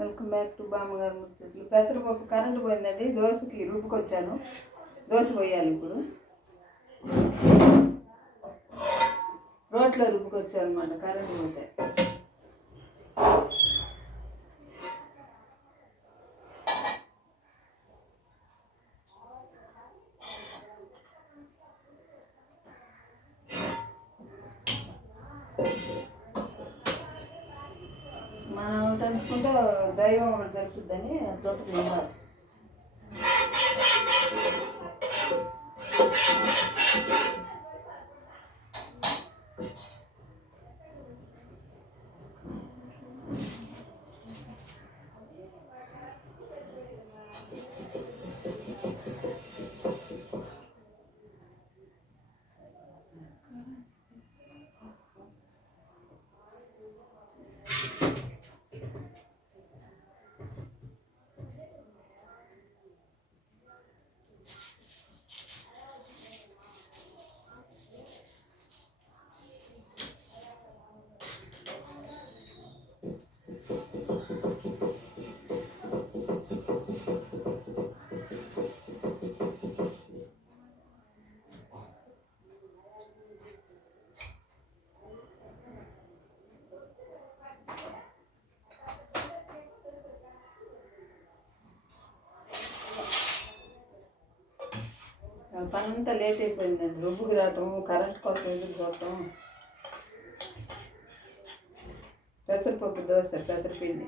Welcome back to బామ్మగారు ముచ్చట్లు. పెసరపప్పు కరెంటు పోయిందండి దోశకి రుబ్బుకొచ్చాను. దోశ పోయాలి ఇప్పుడు. రోట్లో రుబ్బుకొచ్చాను అన్నమాట కరెంటు పోతే. 多 పని అంతా లేట్ అయిపోయిందండి. రుబ్బుకి రావటం కరెంట్ కోసం ఎదురు చూడటం. పెసరపప్పు దోశ పెసరపిండి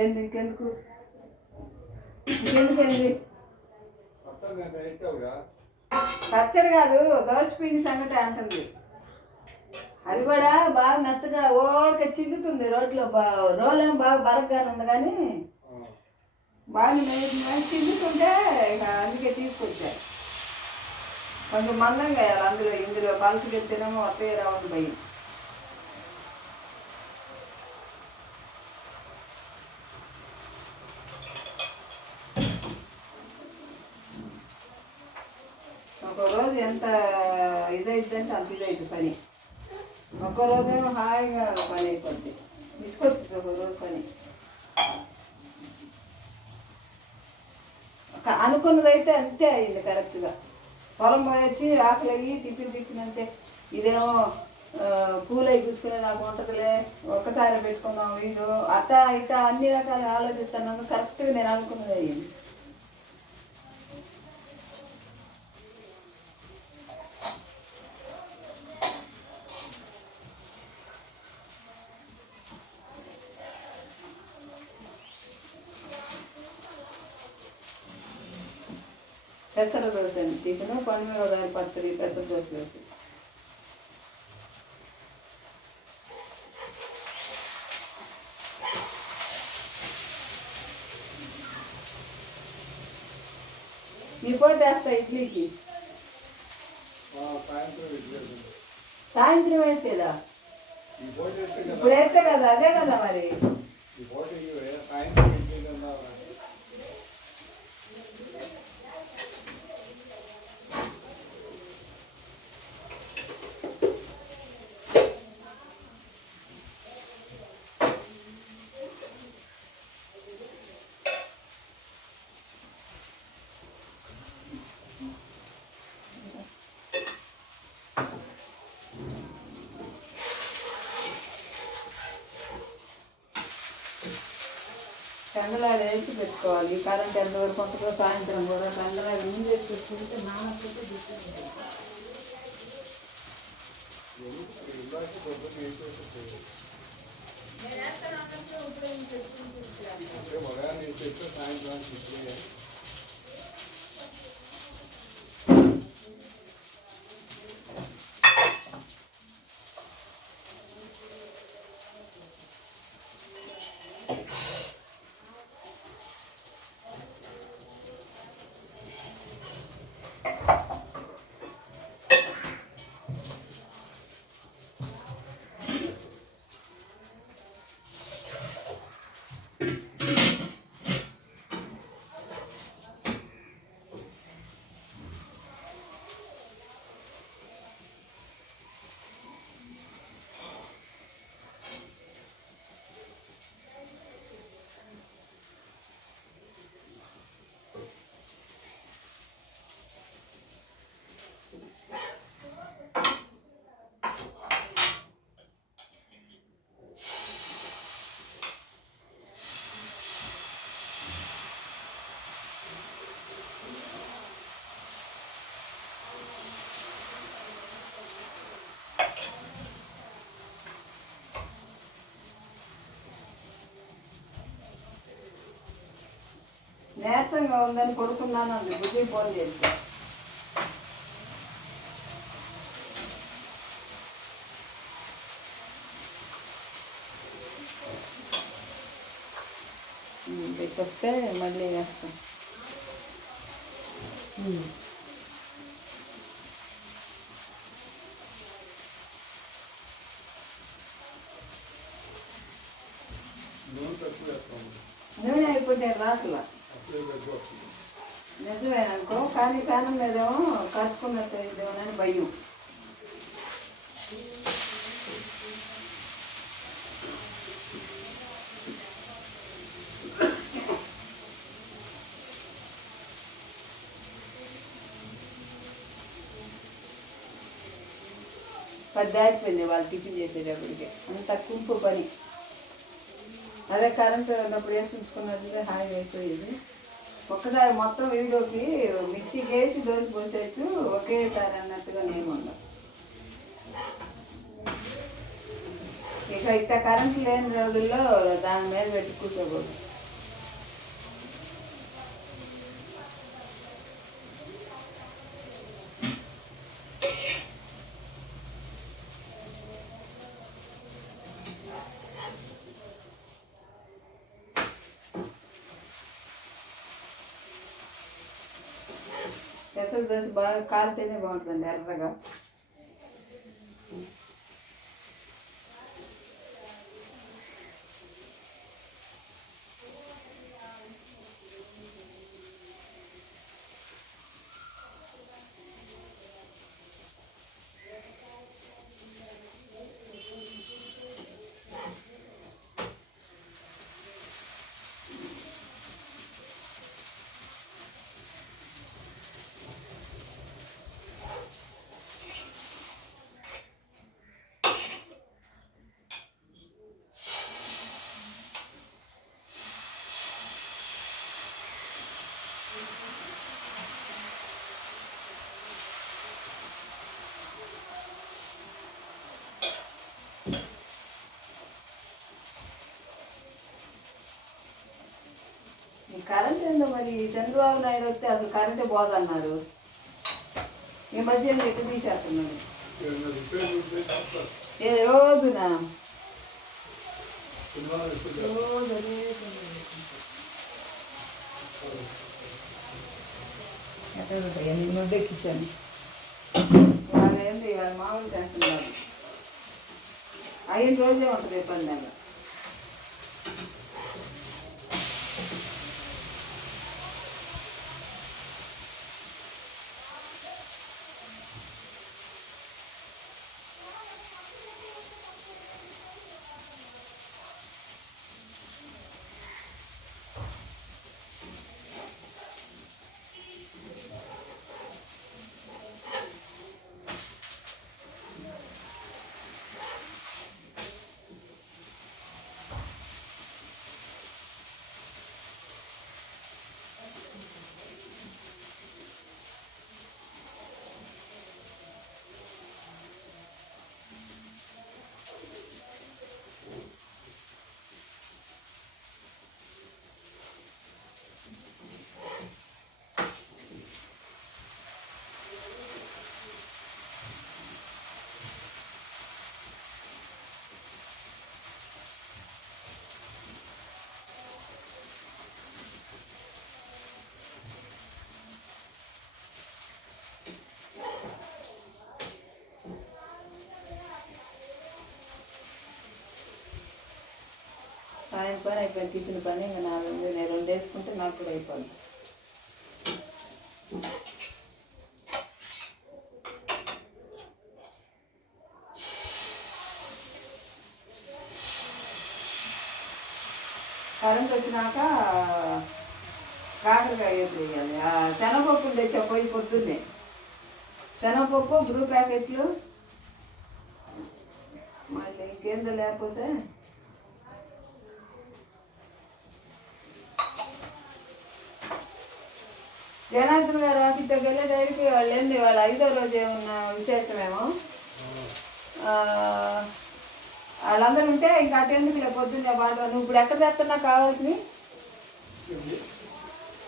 ఏంది ఇంకెందుకు ఇంకెందుకండి పచ్చడి కాదు దోశ పిండి సంగతి అంటుంది. అది కూడా బాగా మెత్తగా ఓరిక చిగుతుంది రోడ్లో బా రోలేమో బాగా బరగ్గానే ఉంది కానీ బాగా చిగుతుంటే ఇక అందుకే తీసుకొచ్చా. కొంచెం మందంగా వేయాలి అందులో ఇందులో పలుచుకెత్తేనేమో వస్తాయి రావద్దు భయం ఒక రోజు ఎంత ఇదైద్దంటే అంత ఇదైతే పని. ఒక్కరోజేమో హాయిగా పని అయిపోద్ది. తీసుకొచ్చింది ఒక రోజు పని. అనుకున్నదైతే అంతే అయింది కరెక్ట్గా. పొలం పోయొచ్చి వచ్చి ఆకలి అయ్యి టిఫిన్ టిఫిన్ అంతే ఇదేమో ఆ, పూలై చూసుకునే నాకు ఉంటుందిలే. ఒక్కసారి పెట్టుకుందాం వీడు అట్ట ఇట్ట అన్ని రకాలు ఆలోచిస్తున్నాను కరెక్ట్గా నేను అనుకున్నది అయ్యింది పెసర దోశ అండి టిఫిన్ పండుగ పచ్చడి పెసర దోశ వేసి. పూట వేస్తా ఇడ్లీకి. సాయంత్రం వేసేదా? ఇప్పుడు వేస్తే కదా. అదే కదా మరి. కండలా వేసి పెట్టుకోవాలి. కరెంట్ ఎంతవరకు ఉంటుందో సాయంత్రం కూడా కండలా ఏం చేసి పెట్టుకుంటే నానకపోతే సాయంత్రం నీరసంగా ఉందని కొడుకున్నాను అంది బుద్ధి ఫోన్ చేసి చెప్తే మళ్ళీ వేస్తాం. నూనె అయిపోతే వస్తుంది నిజమేననుకో కానీ కాలం మీద కలుసుకున్నట్టు ఇదేమోనని భయం. పది దాటిపోయింది వాళ్ళు టిఫిన్ చేసేటప్పటికే. అంత కుంపు పని. అదే కరెంట్ ఉన్నప్పుడు వేసి ఉంచుకున్నట్టు హాయి అయిపోయేది. ఒక్కసారి మొత్తం వీడియోకి మిక్సీ వేసి దోశ పోసేచ్చు ఒకేసారి అన్నట్టుగా నేను ఉండదు ఇక ఇక కరెంట్ లేని రోజుల్లో దాని మీద పెట్టి కూర్చోకూడదు. బాగా కాలితేనే బాగుంటుంది ఎర్రగా మరి చంద్రబాబు నాయుడు వస్తే అసలు కరెంటే పోదన్నారు. ఈ మధ్యలో ఎటు తీసేస్తున్నాడు ఏ రోజున? సినిమాలు రోజు అదే పని. వాళ్ళు మామూలు చేస్తున్నారు. అయిన రోజే ఉంటుంది ఇబ్బంది పని అయిపోయింది టిఫిన్ పని ఇంకా నాలుగు నేను రెండు వేసుకుంటే నాకు కూడా అయిపోయింది కరెంట్ వచ్చినాక కాకరకాయ వేయాలి ఆ శనగపప్పు తెచ్చా పోయి పొద్దున్నే. శనగపప్పు బ్రూ ప్యాకెట్లు మళ్ళీ ఇంకేందో లేకపోతే జనార్దన్ గారు ఆఫీస్కి వెళ్ళేటప్పటికి వాళ్ళు ఏంది వాళ్ళ ఐదో రోజు ఏమన్నా విశేషమేమో. వాళ్ళందరూ ఉంటే ఇంకా అటెందుకు లే పొద్దున్నే పాట నువ్వు ఇప్పుడు ఎక్కడ తెస్తున్నా కావాల్సినవి?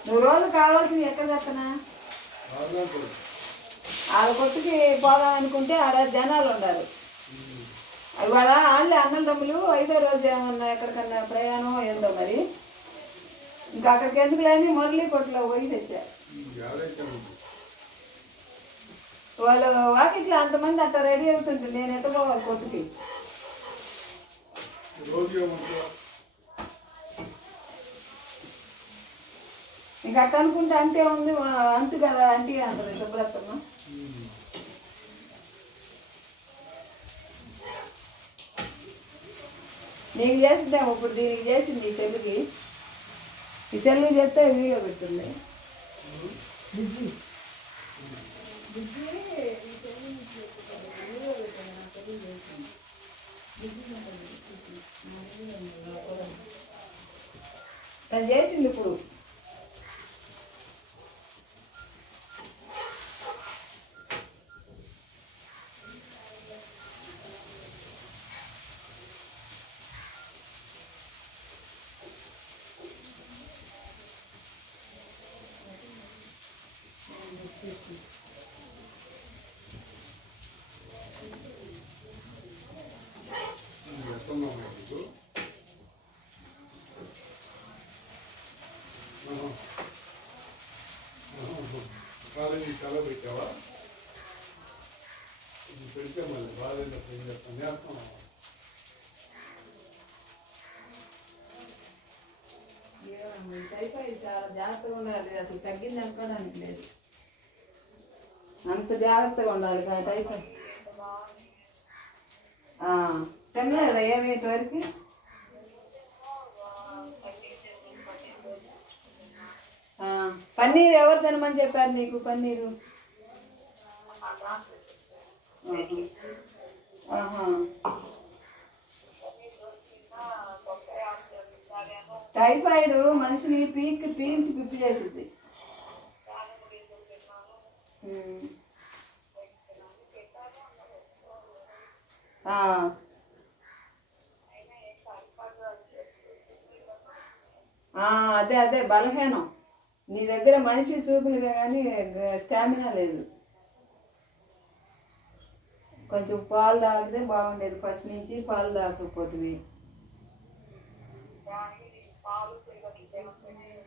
నువ్వు రోజు కావాల్సింది ఎక్కడ తెస్తున్నా ఆడ కొట్టుకి పోదాం అనుకుంటే ఆడ జనాలు ఉండాలి. ఇవాళ వాళ్ళే అన్నదమ్ములు ఐదో రోజు ఏమన్నా ఎక్కడికన్నా ప్రయాణం ఏందో మరి. ఇంకా అక్కడికి ఎందుకు లేని మురళీ కొట్లో పోయి తెచ్చా ఎవరైతే ఉంది వాళ్ళు వాకిట్లో అంతమంది అట్లా రెడీ అవుతుంటే నేను ఎట్ట పోవాలి కొట్టుకి నీకు అట్ట అనుకుంటే అంతే ఉంది అంతు కదా అంటీ అంటది శుభ్రతమ్మ నీకు చేసిద్దాం ఇప్పుడు దీనికి చేసింది ఈ చెల్లికి. ఈ చెల్లికి చేస్తే వీడియో పెడుతుంది తను చేసింది ఇప్పుడు పెట్టావా? ఇది పెడితే మళ్ళీ ఏం చేస్తాను టైఫాయిడ్ చాలా జాగ్రత్తగా ఉండాలి. అసలు తగ్గింది అనుకోవడానికి లేదు. అంత జాగ్రత్తగా ఉండాలి టైఫాయిడ్ ఆ, తినలేదా ఏమి వరకు పన్నీర్ ఎవరు తినమని చెప్పారు నీకు పన్నీరు? ఆహా. టైఫాయిడ్ మనిషిని పీక్ పీల్చి పిప్పి చేసింది అదే అదే బలహీనం. నీ దగ్గర మనిషి చూపులుగా కానీ స్టామినా లేదు. కొంచెం పాలు తాగితే బాగుండేది. ఫస్ట్ నుంచి పాలు తాగకపోతుంది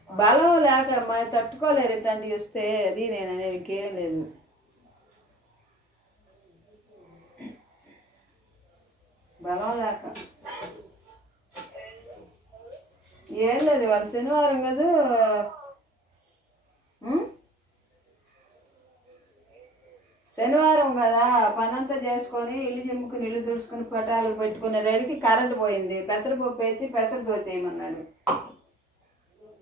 బలం లేక మరి తట్టుకోలేరు ఇట్లాంటివి వస్తే అది నేను అనేది ఇంకేం లేదు. బలం లేక. ఏం లేదు. వాళ్ళు శనివారం కదా ఉం? శనివారం కదా పనంతా చేసుకొని ఇల్లు చిమ్ముకుని ఇల్లు దుడుచుకుని పటాలు పెట్టుకునే రెడీకి కరెంట్ పోయింది. పెసరపప్పు వేసి పెసర దోచేయమన్నాడు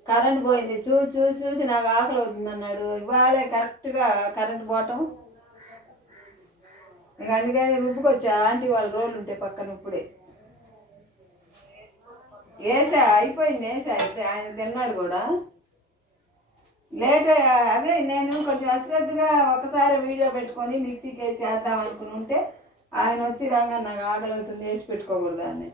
కరెంట్ పోయింది. చూసి చూసి చూసి నాకు ఆకలి అవుతుంది అన్నాడు. ఇవాళే కరెక్ట్గా కరెంట్ పోవటం. ఇక అందుకని రుబ్బుకొచ్చా. ఆంటీ వాళ్ళ రోడ్లు ఉంటాయి పక్కన ఇప్పుడే. వేసా అయిపోయింది వేసా. అయితే ఆయన తిన్నాడు కూడా. లేట్ అదే నేను కొంచెం అశ్రద్ధగా ఒకసారి వీడియో పెట్టుకొని మిక్సీకి వేసి చేద్దాం అనుకుని ఉంటే ఆయన వచ్చి రాగా నాకు ఆర్డర్ అవుతుంది వేసి పెట్టుకోకూడదు అని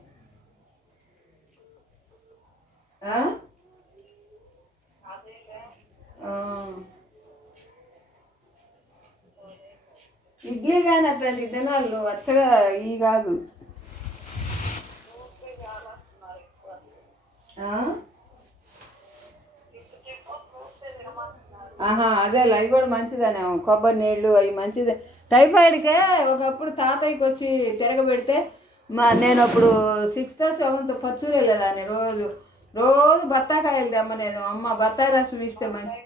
ఇడ్లీ కానీ అట్లాంటి తినాలు వచ్చగా ఈ కాదు. ఆహా అదే అవి కూడా మంచిదనే. కొబ్బరి నీళ్ళు అవి మంచిదే. టైఫాయిడ్కే ఒకప్పుడు తాతయ్యకి వచ్చి తిరగబెడితే మా నేను అప్పుడు సిక్స్త్ సెవెంత్ పచ్చూరు వెళ్ళేదాన్ని రోజు. రోజు బత్తాకాయలు తెమ్మ నేను. అమ్మ బత్తాయి రసం ఇస్తే మంచి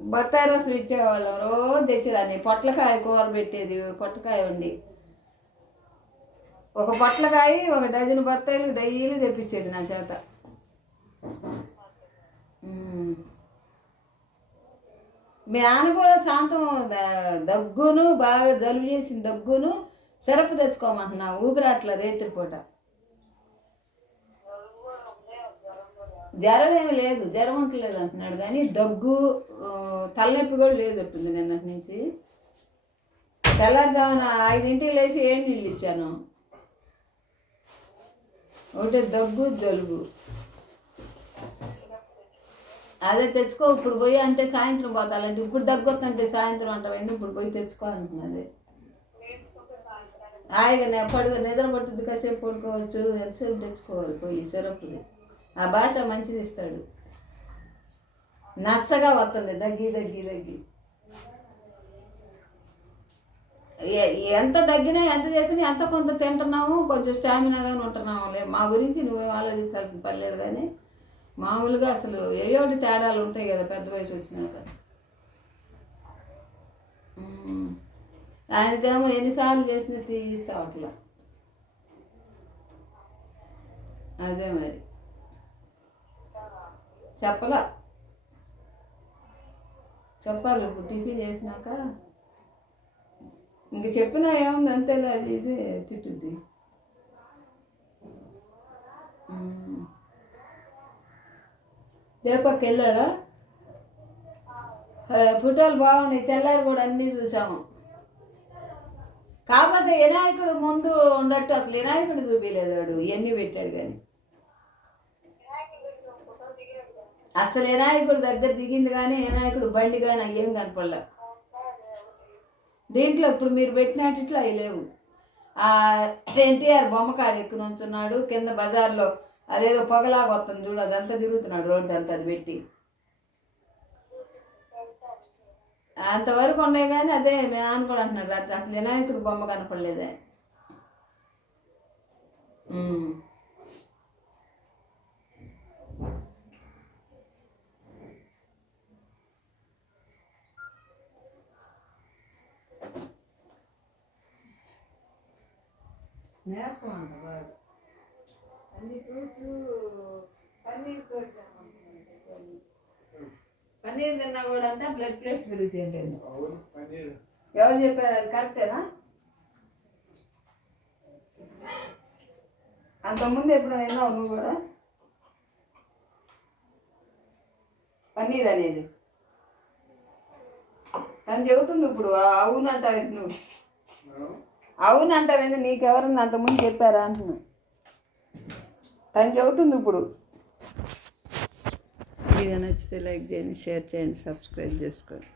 బత్తాయి రసం ఇచ్చేవాళ్ళం. రోజు తెచ్చేదాన్ని. పొట్లకాయ కూర పెట్టేది పొట్లకాయ ఉండి ఒక పొట్లకాయ ఒక డజన్ బత్తాయిలు డైలీ తెప్పించేది నా చేత. మీ నాన్న కూడా శాంతం దగ్గును బాగా జలుబు చేసిన దగ్గును సిరప్ తెచ్చుకోమంటున్నా ఊపిరాట్ల రేత్రి పూట. జ్వరం ఏమి లేదు జ్వరం ఉండలేదు అంటున్నాడు కానీ దగ్గు తలనొప్పి కూడా లేదు చెప్పింది నిన్నటి నుంచి. తెల్లారుజామున ఐదింటికి లేచి ఏం నీళ్ళు ఇచ్చాను. ఒకటి దగ్గు జలుబు. అదే తెచ్చుకో ఇప్పుడు పోయి అంటే సాయంత్రం పోతాలంటే ఇప్పుడు తగ్గొద్దంటే సాయంత్రం అంటావు? ఎందుకు ఇప్పుడు పోయి తెచ్చుకో అంటున్నది? హాయిగా ఎప్పటికీ నిద్ర పట్టుద్ది కాసేపు పడుకోవచ్చు ఎంతసేపు తెచ్చుకోవాలి పోయి సిరప్ది ఆ భాష మంచిది ఇస్తాడు. నచ్చగా వస్తుంది దగ్గి దగ్గి దగ్గి. ఎంత తగ్గినా ఎంత చేసినా ఎంత కొంత తింటున్నాము కొంచెం స్టామినాగానే ఉంటున్నాము లే. మా గురించి నువ్వేం ఆలోచించాల్సిన పని లేదు కానీ మామూలుగా అసలు ఏయోటి తేడాలు ఉంటాయి కదా పెద్ద వయసు వచ్చినాక. ఆయనకేమో ఎన్నిసార్లు చేసిన చావట్ల అదే మరి. చెప్పలా? చెప్పాలి ఇప్పుడు టిఫిన్ చేసినాక. ఇంక చెప్పినా ఏముంది అంతేలా అది ఇది తిట్టుద్ది. తిరుపతికి వెళ్ళాడా ఫోటోలు బాగున్నాయి తెల్లారి కూడా అన్నీ చూసాము. కాకపోతే వినాయకుడు ముందు ఉండట్టు అసలు వినాయకుడు చూపించలేదు వాడు ఇవన్నీ పెట్టాడు కానీ. అసలు వినాయకుడు దగ్గర దిగింది కానీ వినాయకుడు బండి కానీ అవి ఏం కనపడలే. దీంట్లో ఇప్పుడు మీరు పెట్టినట్టు అవి లేవు. ఎన్టీఆర్ బొమ్మ కాడ ఎక్కునుంచున్నాడు కింద బజార్లో అదేదో పొగలాగా వస్తుంది చూడు అదంతా తిరుగుతున్నాడు రోడ్డు అంతా అది పెట్టి. అంతవరకు ఉన్నాయి కానీ అదే మీ నాన్న కూడా అంటున్నాడు రాత్రి అసలు వినాయకుడు బొమ్మ కనపడలేదే. ఉమ్. బాగా. అన్ని ఫ్రూట్స్ పన్నీర్. పన్నీర్ తిన్నా కూడా అంటే బ్లడ్ ప్రెషర్ పెరుగుతాయి అంటే ఎవరు చెప్పారు అది కరెక్టేనా? అంతకుముందు ఎప్పుడు విన్నావు నువ్వు కూడా? పన్నీర్ అనేది. తను చెబుతుంది ఇప్పుడు అవునంటావు నువ్వు? మేడం అవునంటావేంది నీకెవరన్నా అంతకుముందు చెప్పారా అంటున్నా. తను చెబుతుంది ఇప్పుడు. వీడియో నచ్చితే లైక్ చేయండి షేర్ చేయండి సబ్స్క్రైబ్ చేసుకోండి.